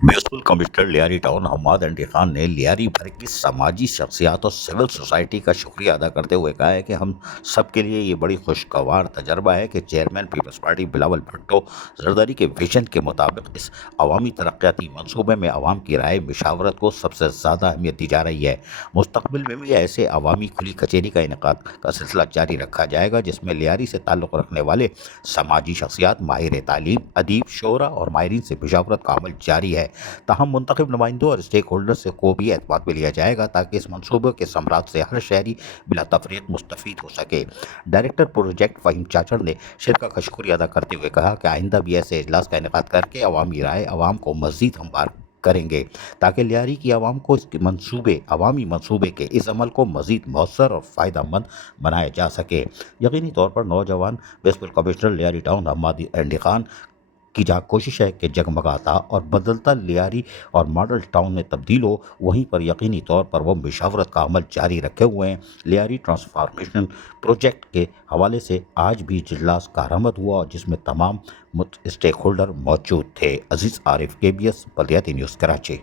Municipal commissioner Lyari town Hammad Andy Khan ने लियारी भर की समाजी शख्सियात और सिविल सोसाइटी का शुक्रिया अदा करते हुए कहा है कि हम सब के लिए ये बड़ी खुशगवार तजर्बा है कि chairman Peoples Party Bilawal Bhutto Zardari के विजन के मुताबिक इस अवामी तरक्याती मनसूबे में अवाम की राय मशावरत को सबसे ज़्यादा अहमियत दी जा रही है। मुस्तकबिल में भी ऐसे अवामी खुली कचेरी का इनेकाद का सिलसिला जारी रखा जाएगा जिसमें लियारी से ताल्लुक़ रखने वाले समाजी शख्सियात, माहिर तालीम, अदीब, शोरा और माहरीन से मशावरत का अमल जारी है। ताहम मुंतखब नुमाइंदों और स्टेक होल्डर्स से को भी एतमाद में लिया जाएगा ताकि इस मनसूबे के समरात से हर शहरी बिला तफरीक मुस्तफ़ीद हो सके। डायरेक्टर प्रोजेक्ट फ़हीम चाचड़ ने शिरका का शुक्रिया अदा करते हुए कहा कि आइंदा भी ऐसे इजलास का इनेकाद करके अवामी राय अवाम को मज़ीद हमवार करेंगे ताकि लियारी की आवाम को इसके मंसूबे अवामी मंसूबे के इस अमल को मज़ीद मौसर और फ़ायदा मंद बनाया जा सके। यकीनी तौर पर नौजवान municipal commissioner Lyari town Hammad Andy Khan की जहाँ कोशिश है कि जगमगाता और बदलता लियारी और मॉडल टाउन में तब्दील हो, वहीं पर यकीनी तौर पर वो मशावरत का अमल जारी रखे हुए हैं। लियारी ट्रांसफॉर्मेशन प्रोजेक्ट के हवाले से आज भी इजलास कारआमद हुआ जिसमें तमाम स्टेक होल्डर मौजूद थे। अजीज़ आरिफ, KBS बल्दियाती न्यूज़, कराची।